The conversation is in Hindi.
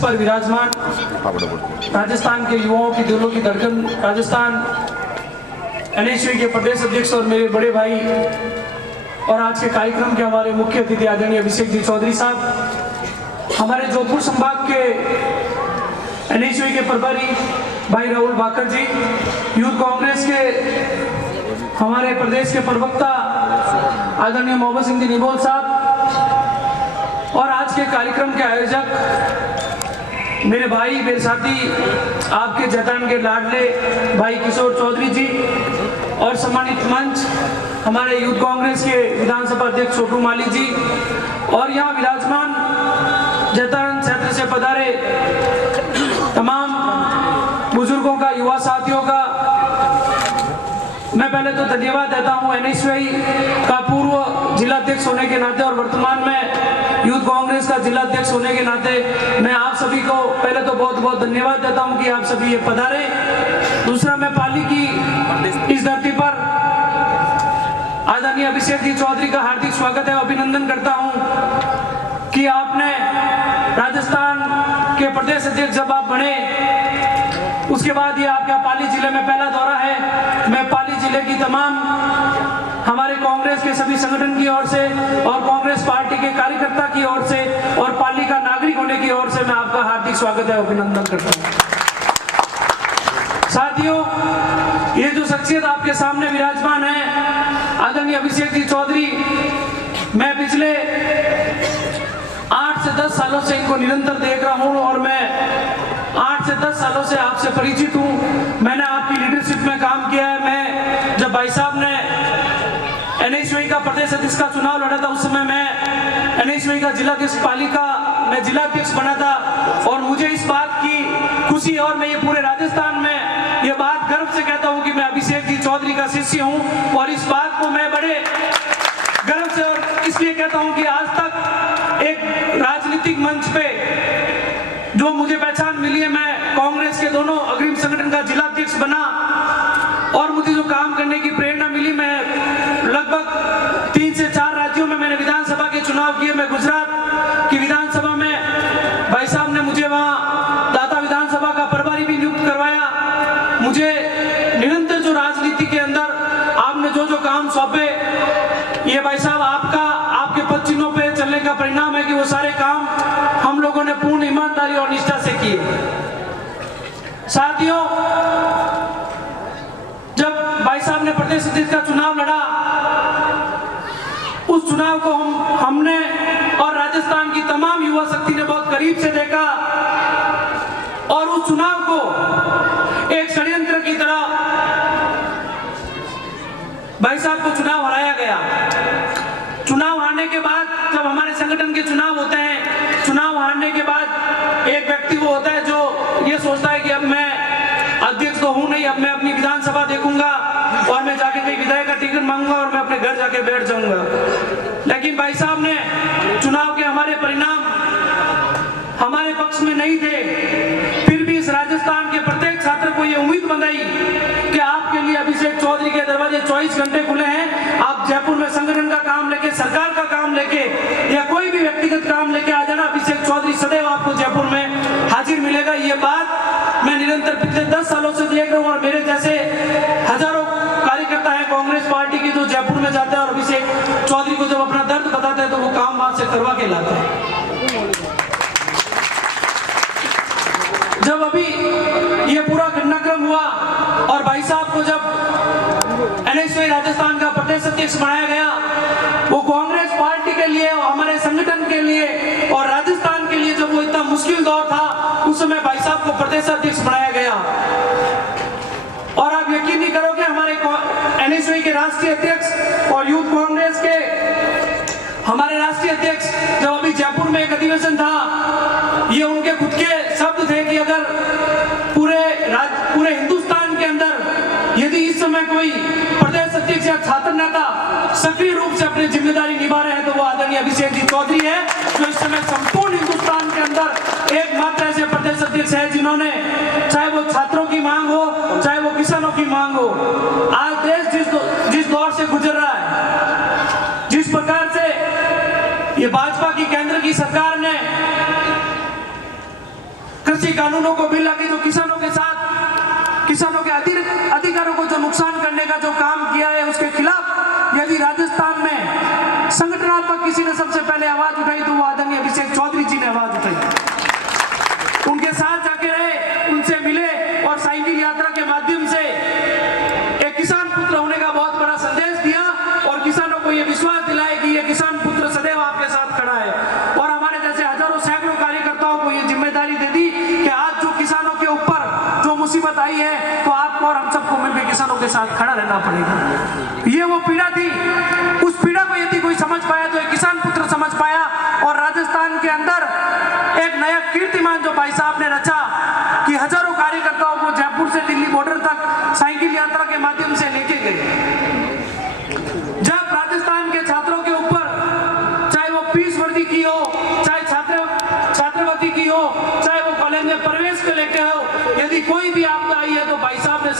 पर विराजमान राजस्थान के युवाओं की दिलों की धड़कन, राजस्थान एनएसयूआई के प्रदेश अध्यक्ष और मेरे बड़े भाई और आज के कार्यक्रम के हमारे मुख्य अतिथि आदरणीय अभिषेक जी चौधरी साहब, हमारे जोधपुर संभाग के एनएसयूआई के प्रभारी भाई राहुल बाकर जी, यूथ कांग्रेस के हमारे प्रदेश के प्रवक्ता आदरणीय मोहम्मद सिंह जी निबोल साहब और आज के कार्यक्रम के आयोजक मेरे भाई, मेरे साथी, आपके जैतान के लाडले भाई किशोर चौधरी जी और सम्मानित मंच हमारे यूथ कांग्रेस के विधानसभा अध्यक्ष छोटू माली जी और यहाँ विराजमान जैतान क्षेत्र से पधारे तमाम बुजुर्गों का, युवा साथियों का मैं पहले तो धन्यवाद देता हूँ। एनएसयूआई का पूर्व जिलाध्यक्ष होने के नाते और वर्तमान में यूथ कांग्रेस का जिलाध्यक्ष होने के नाते मैं आप सभी को पहले तो बहुत बहुत धन्यवाद देता हूँ कि आप सभी ये पधारे। दूसरा, मैं पाली की इस धरती पर आदरणीय अभिषेक जी चौधरी का हार्दिक स्वागत है, अभिनंदन करता हूँ कि आपने राजस्थान के प्रदेश अध्यक्ष जब आप बने उसके बाद ये आपका पाली जिले में पहला दौरा है। मैं पाली जिले की तमाम हमारे कांग्रेस के सभी संगठन की ओर से और कांग्रेस पार्टी के कार्यकर्ता की ओर से और पाली का नागरिक होने की ओर से मैं आपका हार्दिक स्वागत है, अभिनंदन करता हूँ। साथियों, ये जो शख्सियत आपके सामने विराजमान है आदरणीय अभिषेक जी चौधरी, मैं पिछले 8 से 10 सालों से इनको निरंतर देख रहा हूँ और मैं 8 से 10 सालों से आपसे परिचित हूँ। मैंने आपकी लीडरशिप में काम किया है। मैं जब भाई साहब ने एनएसयूआई का प्रदेश अध्यक्ष का चुनाव लड़ा था उस समय मैं एनएसयूआई का जिलाध्यक्ष पालिका में जिलाध्यक्ष बना था और मुझे इस बात की खुशी और मैं ये पूरे राजस्थान में ये बात गर्व से कहता हूँ कि मैं अभिषेक जी चौधरी का शिष्य हूँ और इस बात को मैं बड़े गर्व से और इसलिए कहता हूँ कि आज तक एक राजनीतिक मंच पे जो मुझे पहचान मिली है, मैं कांग्रेस के दोनों अग्रिम संगठन का जिलाध्यक्ष बना और मुझे जो काम करने की प्रेरणा मिली, मैं लगभग 3 से 4 राज्यों में मैंने विधानसभा के चुनाव किए। मैं गुजरात की विधानसभा में भाई साहब ने मुझे वहां दाता विधानसभा का प्रभारी भी नियुक्त करवाया। मुझे निरंतर जो राजनीति के अंदर आपने जो जो काम सौंपे, ये भाई साहब आपके पद चिन्हों पे चलने का परिणाम है कि वो सारे काम हम लोगों ने पूर्ण ईमानदारी और निष्ठा से किए। साथियों, जब भाई साहब ने प्रदेश अध्यक्ष का चुनाव लड़ा, उस चुनाव को हमने और राजस्थान की तमाम युवा शक्ति ने बहुत करीब से देखा और उस चुनाव को एक षड्यंत्र की तरह भाई साहब को चुनाव हराया गया। चुनाव हारने के बाद जब हमारे संगठन के चुनाव होते हैं, चुनाव हारने के बाद एक व्यक्ति वो होता है जो ये सोचता है कि अब मैं अध्यक्ष तो हूं नहीं, अब मैं अपनी विधानसभा देखूंगा और मैं जाके कहीं विधायक का टिकट मांगूंगा और मैं अपने घर जाके बैठ जाऊंगा। लेकिन भाई साहब ने चुनाव के हमारे परिणाम हमारे पक्ष में नहीं थे, फिर भी इस राजस्थान के प्रत्येक छात्र को ये उम्मीद बनाई कि आपके लिए अभिषेक चौधरी के दरवाजे 24 घंटे खुले हैं। आप जयपुर में संगठन का काम लेके, सरकार का काम लेके या कोई भी व्यक्तिगत काम लेके आ जाना, अभिषेक चौधरी सदैव आपको जयपुर में हाजिर मिलेगा। ये बात मैं निरंतर पिछले 10 सालों से देख रहा हूँ और मेरे जैसे हजारों कार्यकर्ता है कांग्रेस पार्टी के जो जयपुर में जाते हैं और अभिषेक चौधरी को जब अपना दर्द बताते हैं तो वो काम वहां से करवा के लाते हैं। जब अभी ये पूरा घटनाक्रम हुआ और भाई साहब को जब एनएसयूआई राजस्थान का प्रदेश अध्यक्ष बनाया गया, वो कांग्रेस पार्टी के लिए और हमारे संगठन के लिए और राजस्थान के लिए जब वो इतना मुश्किल दौर था, उस समय भाई साहब को प्रदेश अध्यक्ष बनाया गया। और आप यकीन नहीं करोगे, हमारे एनएसयूआई के राष्ट्रीय अध्यक्ष और यूथ कांग्रेस के हमारे राष्ट्रीय अध्यक्ष जब अभी जयपुर में एक अधिवेशन था, ये उनके खुद के शब्द थे कि अगर पूरे हिंदुस्तान के अंदर यदि इस समय कोई प्रदेश अध्यक्ष या छात्र नेता सक्रिय रूप से अपनी जिम्मेदारी निभा रहे हैं तो वो आदरणीय अभिषेक जी चौधरी है, जो इस समय संपूर्ण हिंदुस्तान के अंदर एकमात्र ऐसे प्रदेश अध्यक्ष है जिन्होंने, चाहे वो छात्रों की मांग हो, चाहे वो किसानों की मांग हो, आज देश जिस दौर से गुजर रहा है, जिस प्रकार से ये भाजपा की केंद्र की सरकार ने कृषि कानूनों को बिल लाके जो किसानों के अधिकारों को जो नुकसान करने का जो काम किया है, उसके खिलाफ यदि राजस्थान में संगठनात्मक किसी ने सबसे पहले आवाज उठाई तो वो आदरणीय अभिषेक चौधरी जी ने आवाज उठाई। उनके साथ जाके रहे, उनसे मिले और साइकिल यात्रा के माध्यम से एक किसान पुत्र होने का बहुत बड़ा संदेश दिया और किसानों को यह विश्वास दिलाए कि यह किसान पुत्र सदैव आपके साथ खड़ा है। और हमारे जैसे हजारों सैकड़ों कार्यकर्ताओं को यह जिम्मेदारी दे दी कि आज जो किसानों के ऊपर जो मुसीबत आई है तो आपको और हम सबको मिलकर किसानों के साथ खड़ा रहना पड़ेगा। ये वो पीड़ा थी, उस पीड़ा को यदि कोई समझ पाया तो एक किसान पुत्र समझ पाया। और राजस्थान के अंदर एक नया कीर्तिमान जो भाई साहब ने रचा कि हजारों कार्यकर्ताओं को जयपुर से दिल्ली बॉर्डर तक साइकिल यात्रा के माध्यम से लेके गए। जब राजस्थान के छात्रों के ऊपर, चाहे वो पीस वर्दी की हो, चाहे छात्रवृत्ति की हो, चाहे वो कॉलेज में प्रवेश को लेके हो, यदि कोई भी आपदा आई है तो भाई साहब ने